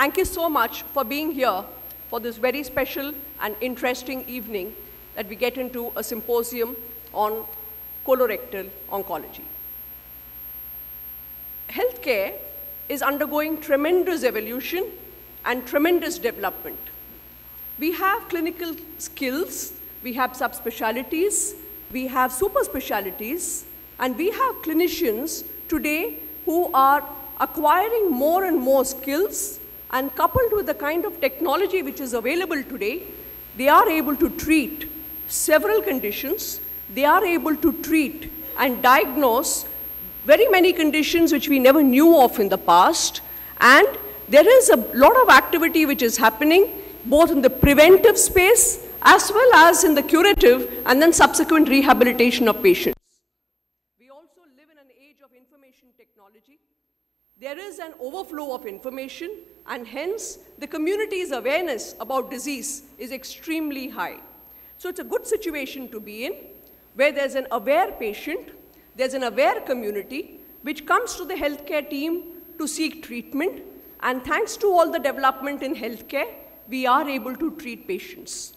thank you so much for being here for this very special and interesting evening that we get into a symposium on colorectal oncology. Healthcare is undergoing tremendous evolution and tremendous development. We have clinical skills, we have subspecialties, we have super specialties, and we have clinicians today who are acquiring more and more skills, and coupled with the kind of technology which is available today, they are able to treat several conditions. They are able to treat and diagnose very many conditions which we never knew of in the past, and there is a lot of activity which is happening both in the preventive space as well as in the curative and then subsequent rehabilitation of patients. We also live in an age of information technology. There is an overflow of information, and hence the community's awareness about disease is extremely high. So it's a good situation to be in, where there's an aware patient, there's an aware community which comes to the healthcare team to seek treatment, and thanks to all the development in healthcare, we are able to treat patients.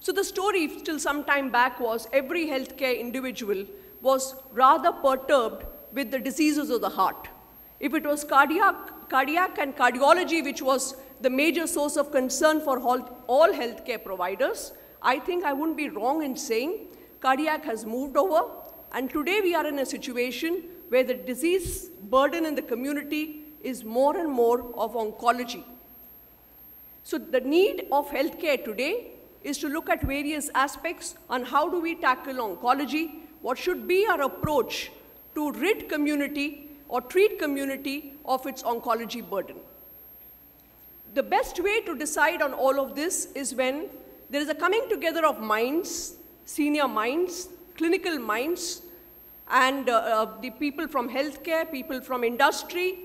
So the story till some time back was every healthcare individual was rather perturbed with the diseases of the heart. If it was cardiac and cardiology which was the major source of concern for all healthcare providers, I think I wouldn't be wrong in saying cardiac has moved over, and today we are in a situation where the disease burden in the community is more and more of oncology. So the need of healthcare today is to look at various aspects on how do we tackle oncology, what should be our approach to rid community or treat community of its oncology burden. The best way to decide on all of this is when there is a coming together of minds, senior minds, clinical minds, and the people from healthcare, people from industry,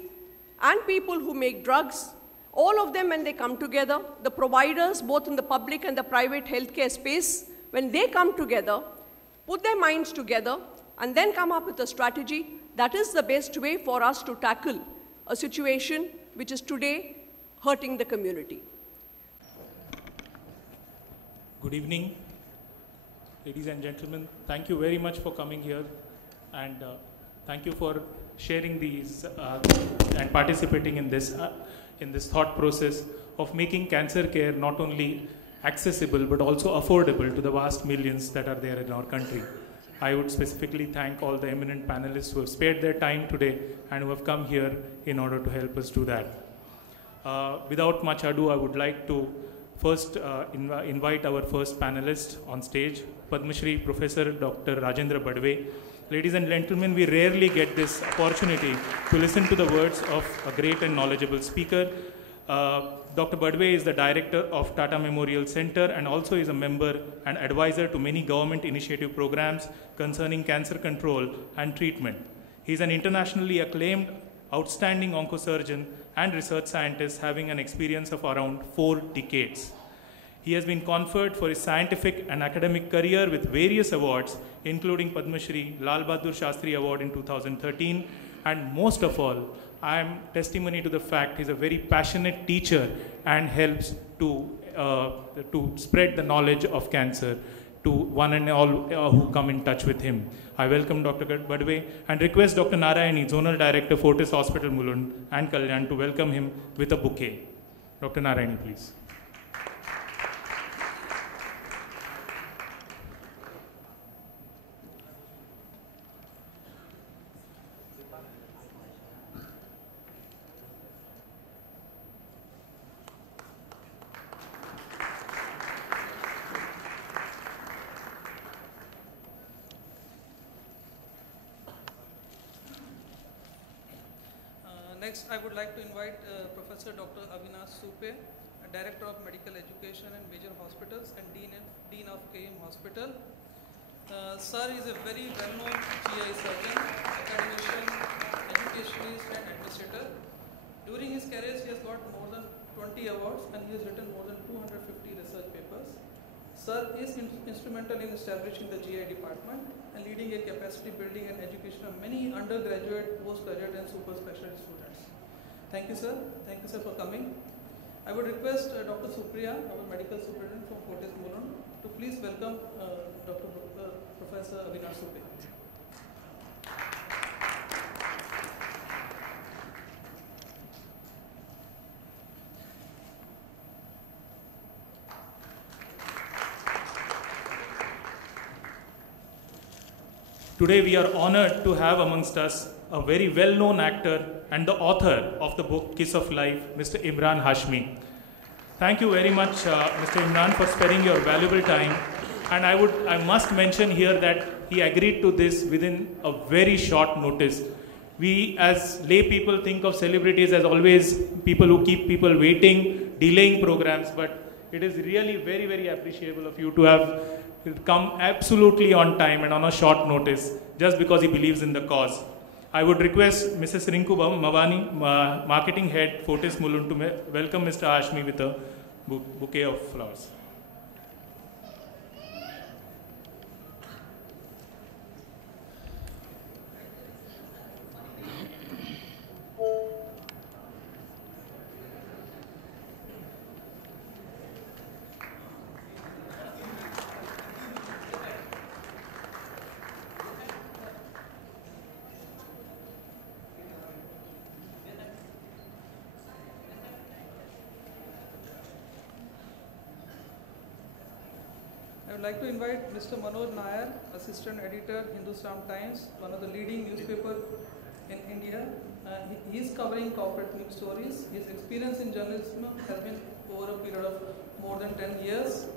and people who make drugs. All of them, when they come together, the providers, both in the public and the private healthcare space, when they come together, put their minds together, and then come up with a strategy, that is the best way for us to tackle a situation which is today hurting the community. Good evening, ladies and gentlemen. Thank you very much for coming here, and thank you for sharing these and participating in this thought process of making cancer care not only accessible but also affordable to the vast millions that are there in our country. I would specifically thank all the eminent panelists who have spared their time today and who have come here in order to help us do that. Without much ado, I would like to first invite our first panelist on stage, Padma Shri Professor Dr. Rajendra Badwe. Ladies and gentlemen, we rarely get this opportunity to listen to the words of a great and knowledgeable speaker. Dr. Badwe is the director of Tata Memorial Center and also is a member and advisor to many government initiative programs concerning cancer control and treatment. He is an internationally acclaimed, outstanding oncosurgeon and research scientist having an experience of around 4 decades. He has been conferred for his scientific and academic career with various awards, including Padma Shri, Lal Bahadur Shastri Award in 2013, and most of all, I am testimony to the fact he's a very passionate teacher and helps to spread the knowledge of cancer to one and all who come in touch with him. I welcome Dr. Badwe and request Dr. Narayani, Zonal Director, Fortis Hospital, Mulund and Kalyan, to welcome him with a bouquet. Dr. Narayani, please. Next, I would like to invite Professor Dr. Avinash Supe, Director of Medical Education and Major Hospitals and Dean of KM Hospital. Sir is a very well-known GI surgeon, academician, educationist and administrator. During his career, he has got more than 20 awards and he has written more than 250 research papers. Sir is instrumental in establishing the GI department and leading a capacity building and education of many undergraduate, postgraduate and super specialty students. Thank you, sir. Thank you, sir, for coming. I would request Dr. Supriya, our medical superintendent from Fortis Mulund, to please welcome Professor Avinash Supe. Today we are honored to have amongst us a very well-known actor and the author of the book Kiss of Life, Mr. Emraan Hashmi. Thank you very much, Mr. Emraan, for sparing your valuable time. And I must mention here that he agreed to this within a very short notice. We as lay people think of celebrities as always people who keep people waiting, delaying programs, but it is really very, very appreciable of you to have come absolutely on time and on a short notice just because he believes in the cause. I would request Mrs. Rinku Mavani, Marketing Head, Fortis Mulund, to welcome Mr. Hashmi with a bouquet of flowers. I would like to invite Mr. Manoj Nair, Assistant Editor, Hindustan Times, one of the leading newspaper in India. He is covering corporate news stories. His experience in journalism has been over a period of more than 10 years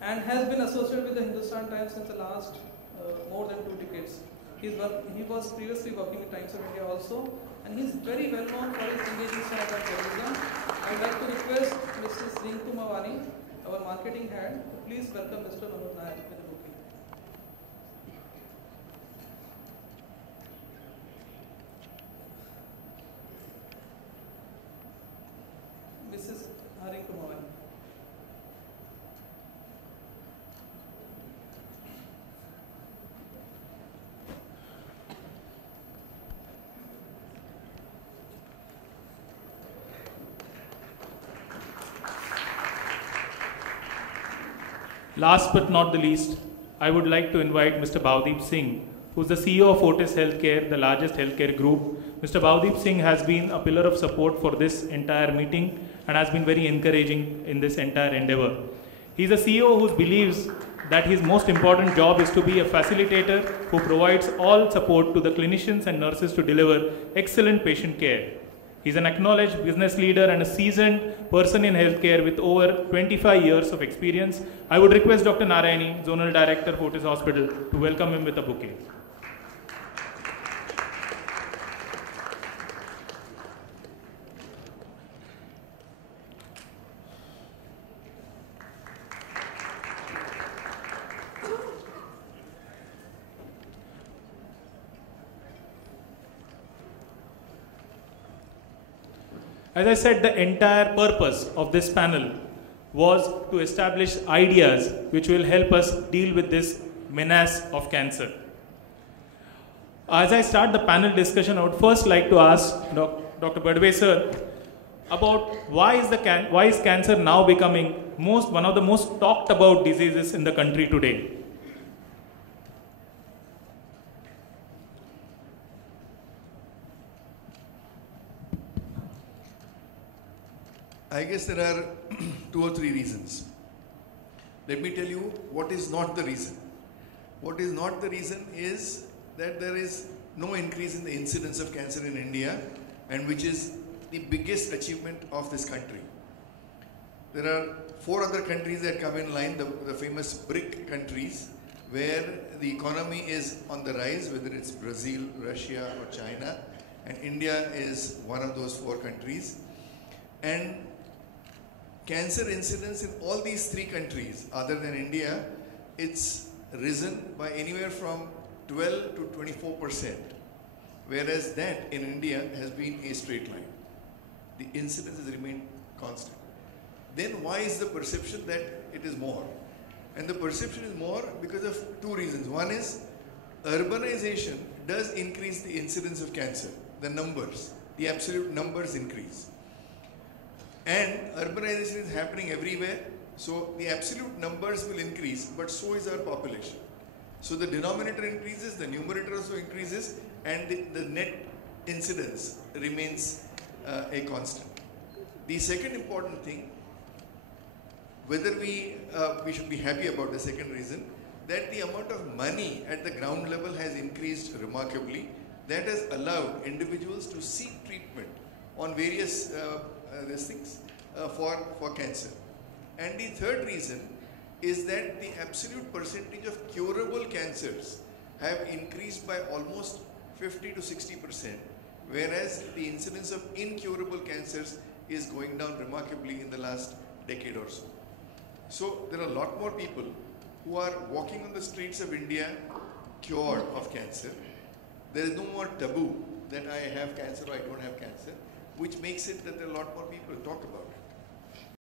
and has been associated with the Hindustan Times since the last more than 2 decades. He was previously working with Times of India also, and he is very well known for his engaging style of journalism. I would like to request Mrs. Rinku Mavani, our marketing head, to please welcome Mr. Manoj Nair with the bouquet. Mrs. Rinku Mavani. Last but not the least, I would like to invite Mr. Bhavdeep Singh, who is the CEO of Fortis Healthcare, the largest healthcare group. Mr. Bhavdeep Singh has been a pillar of support for this entire meeting and has been very encouraging in this entire endeavor. He is a CEO who believes that his most important job is to be a facilitator who provides all support to the clinicians and nurses to deliver excellent patient care. He's an acknowledged business leader and a seasoned person in healthcare with over 25 years of experience. I would request Dr. Narayani, Zonal Director, Fortis Hospital, to welcome him with a bouquet. As I said, the entire purpose of this panel was to establish ideas which will help us deal with this menace of cancer. As I start the panel discussion, I would first like to ask Dr. Badwe sir about why is cancer now becoming one of the most talked about diseases in the country today? I guess there are 2 or 3 reasons. Let me tell you what is not the reason. What is not the reason is that there is no increase in the incidence of cancer in India, and which is the biggest achievement of this country. There are 4 other countries that come in line, the famous BRIC countries, where the economy is on the rise, whether it's Brazil, Russia or China, and India is one of those 4 countries. And cancer incidence in all these 3 countries other than India, it's risen by anywhere from 12 to 24%, whereas that in India has been a straight line. The incidence has remained constant. Then why is the perception that it is more? And the perception is more because of 2 reasons. One is urbanization does increase the incidence of cancer. The numbers, the absolute numbers increase. And urbanization is happening everywhere. So the absolute numbers will increase, but so is our population. So the denominator increases, the numerator also increases, and the net incidence remains a constant. The second important thing, whether we should be happy about the second reason, that the amount of money at the ground level has increased remarkably. That has allowed individuals to seek treatment on various these things for cancer. And the third reason is that the absolute percentage of curable cancers have increased by almost 50 to 60%, whereas the incidence of incurable cancers is going down remarkably in the last decade or so. So there are a lot more people who are walking on the streets of India cured of cancer. There is no more taboo that I have cancer or I don't have cancer, which makes it that there are a lot more people talk about it.